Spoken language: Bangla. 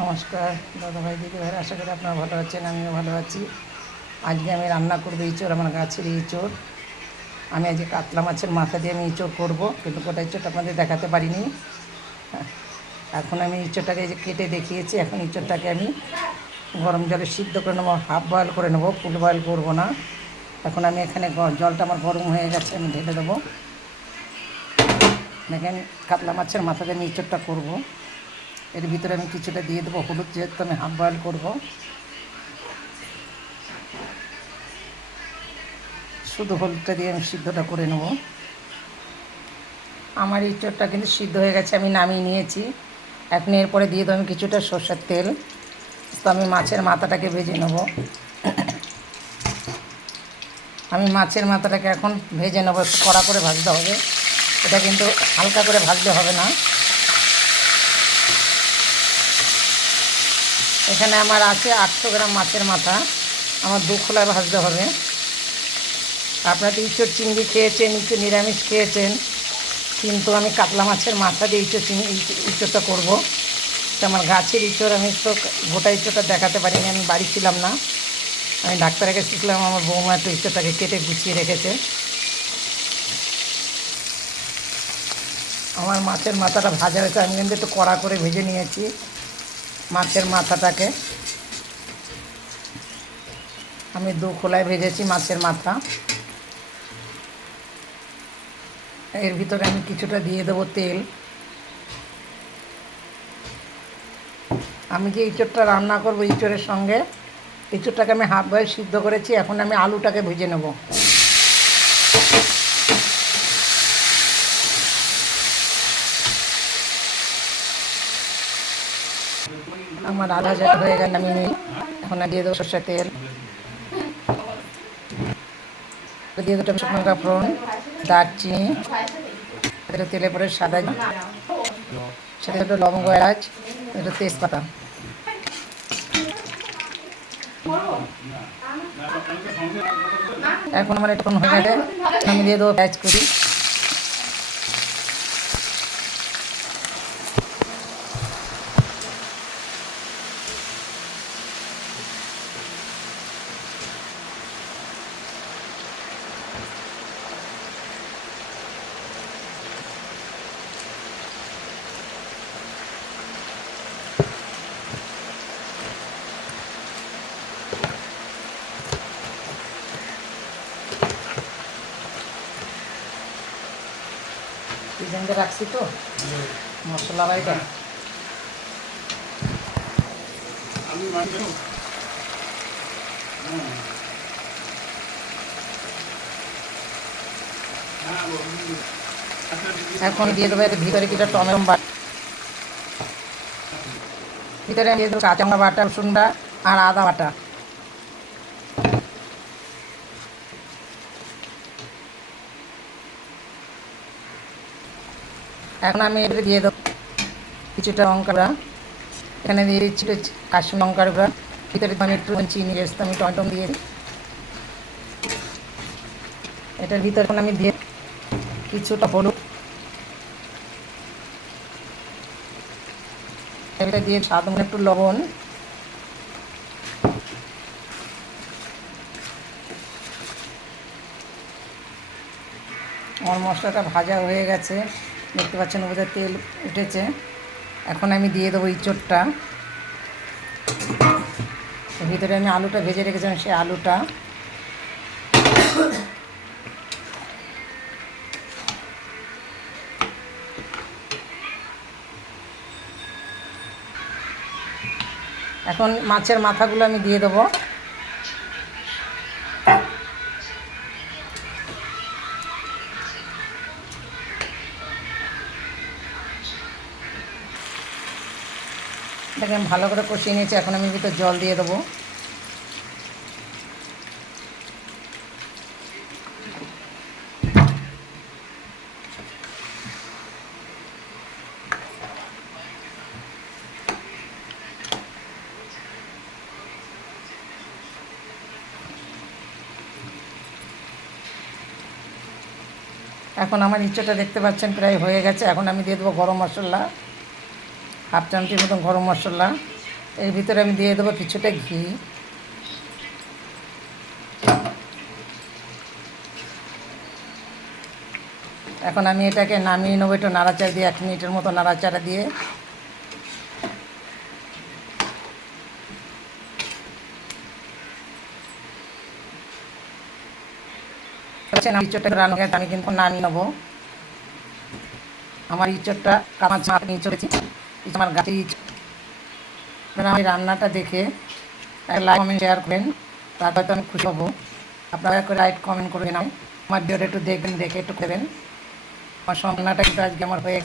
নমস্কার দাদা ভাই দিদি ভাই, আশা করি আপনারা ভালো আছেন, আমিও ভালো আছি। আজকে আমি রান্না করবো ইঁচড়, আমার গাছের ইঁচড়। আমি আজকে কাতলা মাছের মাথা দিয়ে আমি ইঁচড় করবো, কিন্তু গোটা ইঁচড়টা আপনাদের দেখাতে পারিনি। এখন আমি ইঁচড়টাকে যে কেটে দেখিয়েছি, এখন ইঁচড়টাকে আমি গরম জলে সিদ্ধ করে নেবো, হাফ বয়েল করে নেবো, ফুল বয়েল করবো না। এখন আমি এখানে জলটা আমার গরম হয়ে গেছে, আমি ঢেলে দেবো। দেখেন, কাতলা মাছের মাথা দিয়ে আমি ইঁচড়টা করবো। এর ভিতরে আমি কিছুটা দিয়ে দেবো হলুদ, যেহেতু আমি হাফ বয়েল করবো। শুধু হলুদটা দিয়ে আমি সিদ্ধটা করে নেব। আমার ইঁচড়টা কিন্তু সিদ্ধ হয়ে গেছে, আমি নামিয়ে নিয়েছি। এখন এরপরে দিয়ে দেবো আমি কিছুটা সর্ষের তেল। তো আমি মাছের মাথাটাকে ভেজে নেব। আমি মাছের মাথাটাকে এখন ভেজে নেবো, একটু কড়া করে ভাজতে হবে। এটা কিন্তু হালকা করে ভাজলে হবে না। এখানে আমার আছে 800 গ্রাম মাছের মাথা, আমার 2 খোলায় ভাজতে হবে। আপনারা তো ইঁচড় চিংড়ি খেয়েছেন, ইঁচড় নিরামিষ খেয়েছেন, কিন্তু আমি কাতলা মাছের মাথা দিয়ে ইঁচড়টা করবো। তো আমার গাছের ইঁচড়, আমি তো গোটা ইঁচড়টা দেখাতে পারিনি, আমি বাড়ি ছিলাম না। আমি ডাক্তারের কাছে শিখলাম, আমার বৌমা একটু ইঁচড়টাকে কেটে গুছিয়ে রেখেছে। আমার মাছের মাথাটা ভাজা হয়েছে, আমি কিন্তু একটু কড়া করে ভেজে নিয়েছি মাছের মাথাটাকে। আমি 2 খোলায় ভেজেছি মাছের মাথা। এর ভিতরে আমি কিছুটা দিয়ে দেবো তেল। আমি যে ইঁচড়টা রান্না করবো, ইঁচড়ের সঙ্গে ইঁচড়টাকে আমি হাফ বয়েল সিদ্ধ করেছি। এখন আমি আলুটাকে ভেজে নেব। আমার আলু ভাজা হয়ে গেল, আমি এখন দিয়ে দেবো সর্ষের তেল, দিয়ে দেবো শুকনো লঙ্কা ফোড়ন, দারচিনি, তেলে পরে সাদা, সাথে একটু লবঙ্গ, এলাচ, একটু তেজপাতা। এখন আমার একটু হয়ে গেছে, আমি দিয়ে দেবো পেঁয়াজ কুচি। ডিজাইনটা রাখছি তো মশলা বাড়িটা। এখন দিয়ে দেবো এর ভিতরে কিছুটা টমেটো বাটা, ভিতরে দিয়ে দেবো কাঁচা লঙ্কা বাটা, রসুন বাটা আর আদা বাটা। এখন আমি এবারে দিয়ে দেবো কিছুটা লঙ্কা গুঁড়া, এখানে দিয়ে দিচ্ছি কাশ্মীরি লঙ্কার গুঁড়া। ভিতরে আমি একটু চিনি এসে আমি টমেটো দিয়ে দিই। এটার ভিতরে আমি দিয়ে কিছুটা হলুদ, এটা দিয়ে স্বাদ মতো একটু লবণ। আমার মশলাটা ভাজা হয়ে গেছে, দেখতে পাচ্ছেন ওদের তেল উঠেছে। এখন আমি দিয়ে দেবো ইঁচড়টা। ভিতরে আমি আলুটা ভেজে রেখেছিলাম, সেই আলুটা। এখন মাছের মাথাগুলো আমি দিয়ে দেবো। এটাকে আমি ভালো করে কষিয়ে নিয়েছি, এখন আমি ভিতরে জল দিয়ে দেবো। এখন আমার ইঁচড়টা দেখতে পাচ্ছেন প্রায় হয়ে গেছে। এখন আমি দিয়ে দেবো গরম মশলা, হাফ চামচির মতন গরম মশলা। এর ভিতরে আমি দিয়ে দেবো কিছুটা ঘি। এখন আমি এটাকে নামিয়ে নেবো, একটু নাড়াচাড়া দিয়ে 1 মিনিটের মতো নাড়াচাড়া দিয়ে। ইঁচড়টা রান্না গেছে, আমি কিন্তু নামিয়ে নেবো। আমার ইঁচড়টা কামাচ মাথা নিয়ে চলেছি, আমার গাছে আমি রান্নাটা দেখে লাইক কমেন্ট শেয়ার করবেন, তারপর তো আমি খুশি হবো। আপনারা করে লাইক কমেন্ট করবেন, আমার ভিডিওটা একটু দেখবেন, দেখে একটু করবেন। আমার রান্নাটা কিন্তু আজকে আমার হয়ে